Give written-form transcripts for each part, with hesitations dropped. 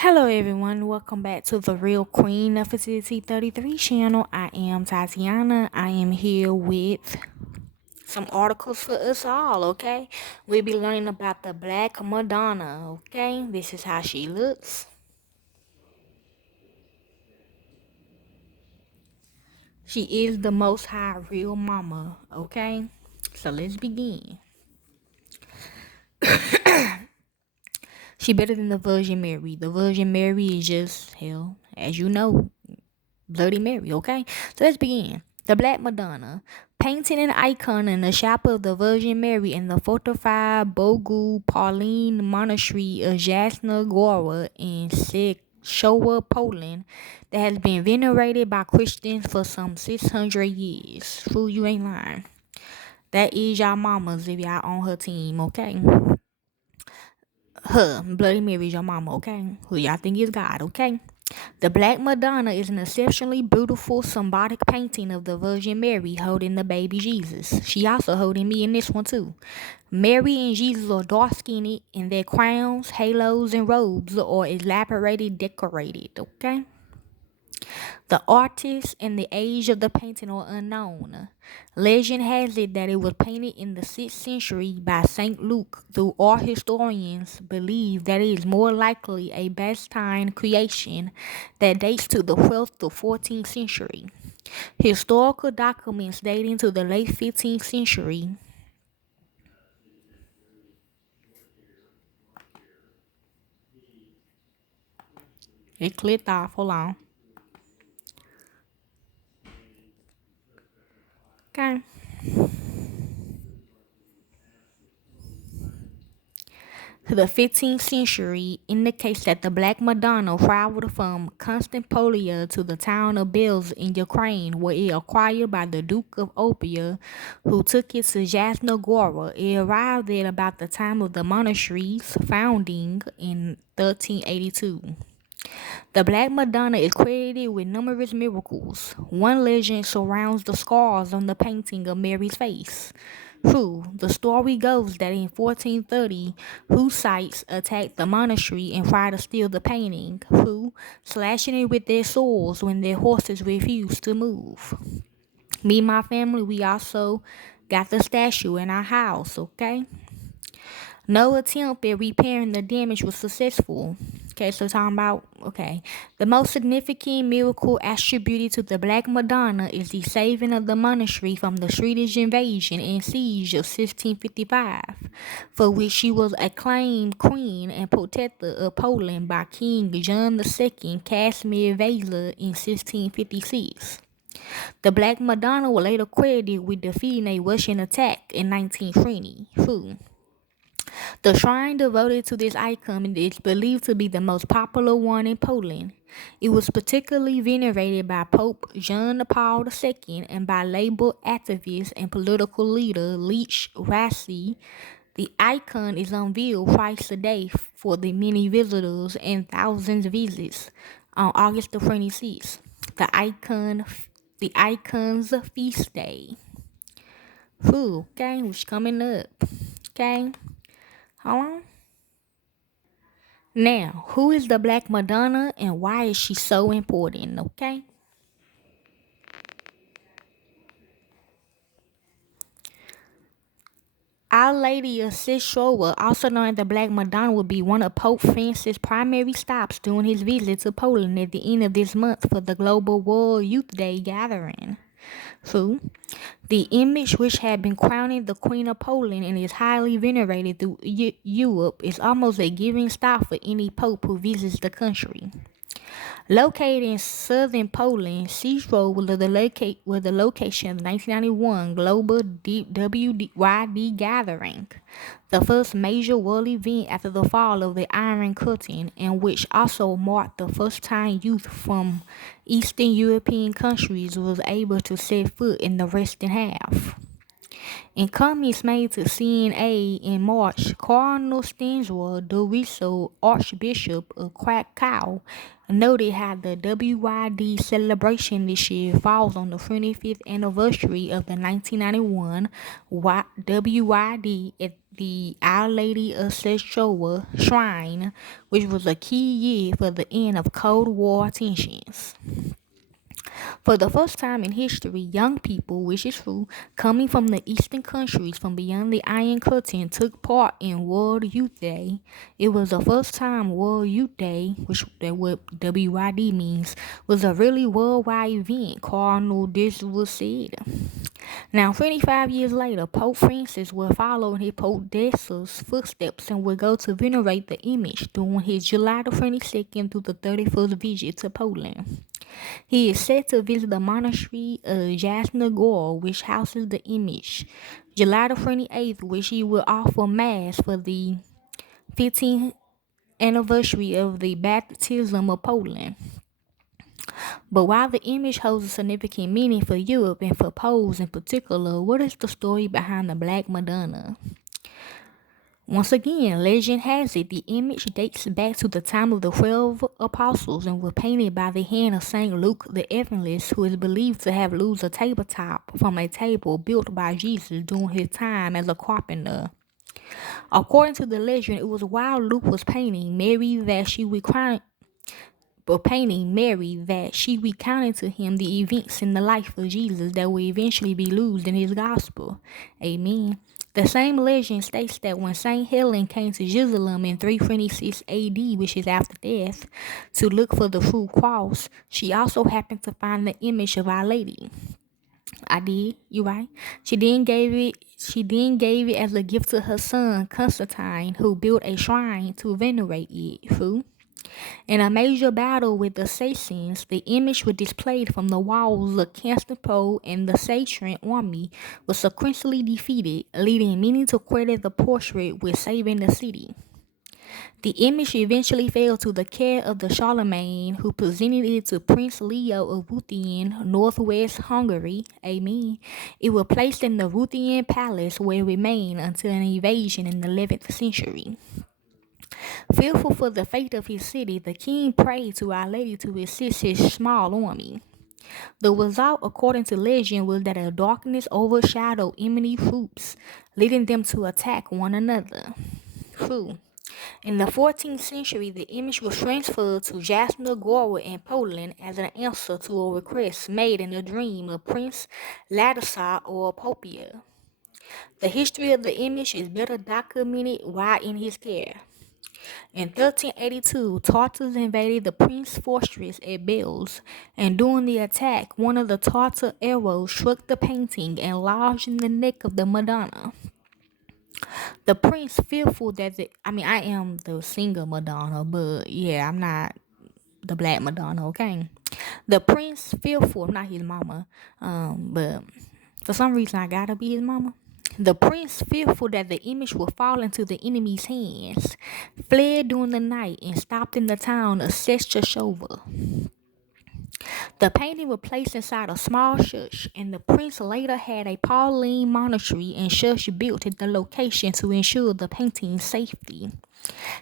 Hello everyone, welcome back to the Real Queen of Fertility 33 channel. I am Tatiana. I am here with some articles for us all, okay? We'll be learning about the Black Madonna, okay? This is how she looks. She is the Most High real mama, okay? So let's begin. She better than the Virgin Mary. The Virgin Mary is just, hell, as you know, Bloody Mary, okay? So let's begin. The Black Madonna, painting an icon in the chapel of the Virgin Mary in the fortified Bogu Pauline Monastery of Jasna Gora in Sekeshowa, Poland, that has been venerated by Christians for some 600 years. Fool, you ain't lying. That is y'all mamas if y'all on her team, okay? Her, Bloody Mary is your mama, okay? Who y'all think is God, okay? The Black Madonna is an exceptionally beautiful symbolic painting of the Virgin Mary holding the baby Jesus. She also holding me in this one too. Mary and Jesus are dark-skinned and their crowns, halos, and robes are elaborately decorated, okay? The artist and the age of the painting are unknown. Legend has it that it was painted in the 6th century by St. Luke, though art historians believe that it is more likely a Byzantine creation that dates to the 12th to 14th century. Historical documents dating to the late 15th century it clicked off, hold on. Okay. To the 15th century indicates that the Black Madonna traveled from Constantinople to the town of Belz in Ukraine, where it acquired by the Duke of Opia, who took it to Jasna Gora. It arrived there about the time of the monastery's founding in 1382. The Black Madonna is credited with numerous miracles. One legend surrounds the scars on the painting of Mary's face. True, the story goes that in 1430, Hussites attacked the monastery and tried to steal the painting, slashing it with their swords when their horses refused to move. Me and my family, we also got the statue in our house, okay? No attempt at repairing the damage was successful. Okay, so talking about, the most significant miracle attributed to the Black Madonna is the saving of the monastery from the Swedish invasion and siege of 1655, for which she was acclaimed queen and protector of Poland by King John II Casimir Vasa in 1656. The Black Madonna was later credited with defeating a Russian attack in 1920. The shrine devoted to this icon is believed to be the most popular one in Poland. It was particularly venerated by Pope John Paul II and by labor activist and political leader Lech Walesa. The icon is unveiled twice a day for the many visitors and thousands visits on August the 26th. The icon's feast day. Okay, what's coming up? Okay. Hold on. Now, who is the Black Madonna and why is she so important? Okay. Our Lady of Sekeshowa, also known as the Black Madonna, will be one of Pope Francis' primary stops during his visit to Poland at the end of this month for the Global World Youth Day gathering. The image, which had been crowning the Queen of Poland and is highly venerated through Europe, is almost a given stop for any pope who visits the country. Located in southern Poland, Sekeshowa was the location of the 1991 Global WYD gathering, the first major world event after the fall of the Iron Curtain, and which also marked the first time youth from Eastern European countries was able to set foot in the western half. In comments made to CNA in March, Cardinal Stanislaw Doriso, Archbishop of Krakow, noted how the WYD celebration this year falls on the 25th anniversary of the 1991 WYD at the Our Lady of Seshova Shrine, which was a key year for the end of Cold War tensions. For the first time in history, young people, which is true, coming from the eastern countries from beyond the Iron Curtain took part in World Youth Day. It was the first time World Youth Day, which what WYD means, was a really worldwide event, Cardinal this was said. Now, 25 years later, Pope Francis will follow in his Pope Desa's footsteps and will go to venerate the image during his July the 22nd through the 31st visit to Poland. He is set to visit the monastery of Jasna Gor, which houses the image, July the 28th, which he will offer Mass for the 15th anniversary of the baptism of Poland. But while the image holds a significant meaning for Europe and for Poles in particular, what is the story behind the Black Madonna? Once again, legend has it the image dates back to the time of the 12 apostles and was painted by the hand of Saint Luke the Evangelist, who is believed to have used a tabletop from a table built by Jesus during his time as a carpenter. According to the legend, it was while Luke was painting Mary that she recounted to him the events in the life of Jesus that will eventually be used in his gospel. Amen. The same legend states that when Saint Helen came to Jerusalem in 326 AD, which is after death, to look for the true cross, she also happened to find the image of Our Lady. I did, you right? She then gave it as a gift to her son Constantine, who built a shrine to venerate it. True. In a major battle with the Saxons, the image was displayed from the walls of Constantinople, and the Saxon army was sequentially defeated, leading many to credit the portrait with saving the city. The image eventually fell to the care of the Charlemagne, who presented it to Prince Leo of Ruthenian, northwest Hungary. Amen. It was placed in the Ruthenian palace, where it remained until an invasion in the 11th century. Fearful for the fate of his city, the king prayed to Our Lady to assist his small army. The result, according to legend, was that a darkness overshadowed enemy troops, leading them to attack one another. True. In the 14th century, the image was transferred to Jasna Gora in Poland as an answer to a request made in a dream of Prince Ladislaw or Popia. The history of the image is better documented while in his care. In 1382, Tartars invaded the Prince's fortress at Belz, and during the attack, one of the Tartar arrows struck the painting and lodged in the neck of the Madonna. The prince, fearful that I am the singer Madonna, but yeah, I'm not the Black Madonna, okay? The prince, fearful, not his mama, but for some reason I gotta be his mama. The prince, fearful that the image would fall into the enemy's hands, fled during the night and stopped in the town of Seshova. The painting was placed inside a small church, and the prince later had a Pauline monastery and church built at the location to ensure the painting's safety.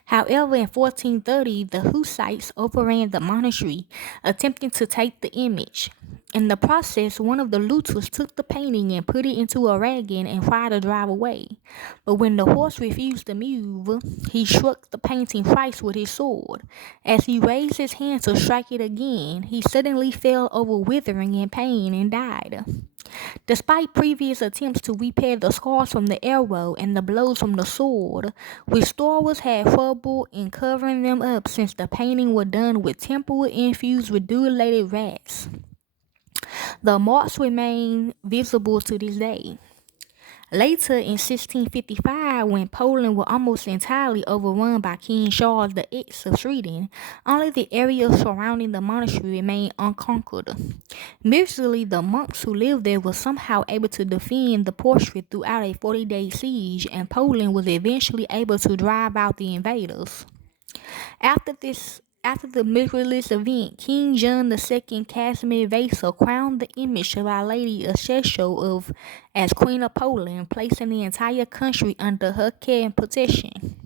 However, in 1430, the Hussites overran the monastery, attempting to take the image. In the process, one of the looters took the painting and put it into a wagon and tried to drive away. But when the horse refused to move, he struck the painting twice with his sword. As he raised his hand to strike it again, he suddenly fell over withering in pain and died. Despite previous attempts to repair the scars from the arrow and the blows from the sword, restorers had trouble in covering them up since the painting was done with temporal-infused reduculated rats. The marks remain visible to this day. Later, in 1655, when Poland was almost entirely overrun by King Charles VIII of Sweden, only the area surrounding the monastery remained unconquered. Miraculously, the monks who lived there were somehow able to defend the portrait throughout a 40-day siege, and Poland was eventually able to drive out the invaders. After the miraculous event, King John II Casimir Vasa crowned the image of Our Lady of Seshova as Queen of Poland, placing the entire country under her care and protection.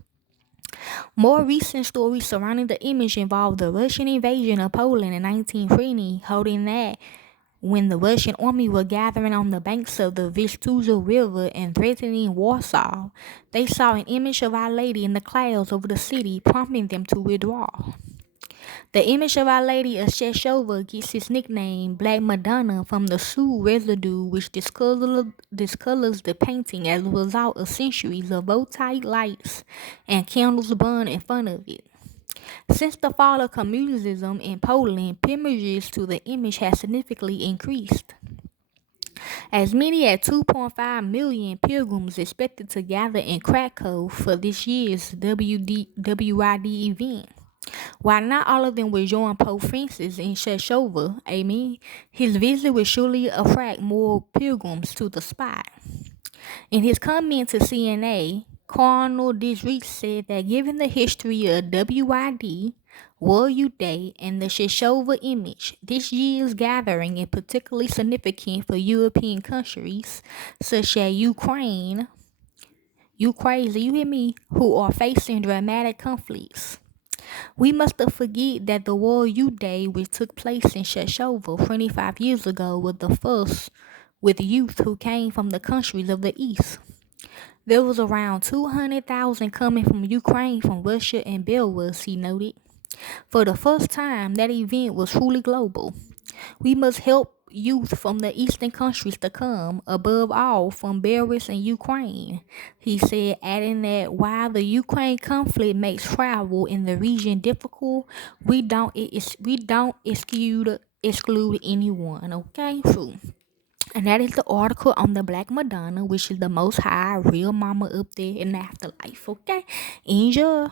More recent stories surrounding the image involve the Russian invasion of Poland in 1920, holding that when the Russian army were gathering on the banks of the Vistula River and threatening Warsaw, they saw an image of Our Lady in the clouds over the city, prompting them to withdraw. The image of Our Lady of Sheshova gets its nickname Black Madonna from the soot residue which discolors the painting as a result of centuries of voltaic lights and candles burned in front of it. Since the fall of communism in Poland, pilgrimages to the image has significantly increased. As many as 2.5 million pilgrims expected to gather in Krakow for this year's WID event. While not all of them will join Pope Francis in Sheshova, amen, his visit will surely attract more pilgrims to the spot. In his comment to CNA, Cardinal Dietrich said that given the history of WID, World Youth Day, and the Sheshova image, this year's gathering is particularly significant for European countries such as Ukraine, you crazy, you hear me, who are facing dramatic conflicts. We must not forget that the World Youth Day, which took place in Sheshova 25 years ago, was the first with youth who came from the countries of the East. There was around 200,000 coming from Ukraine, from Russia, and Belarus, he noted. For the first time, that event was truly global. We must help youth from the eastern countries to come, above all from Belarus and Ukraine, he said, adding that while the Ukraine conflict makes travel in the region difficult, we don't exclude anyone, okay? So, and that is the article on the Black Madonna, which is the most high real mama up there in the afterlife, okay? Enjoy.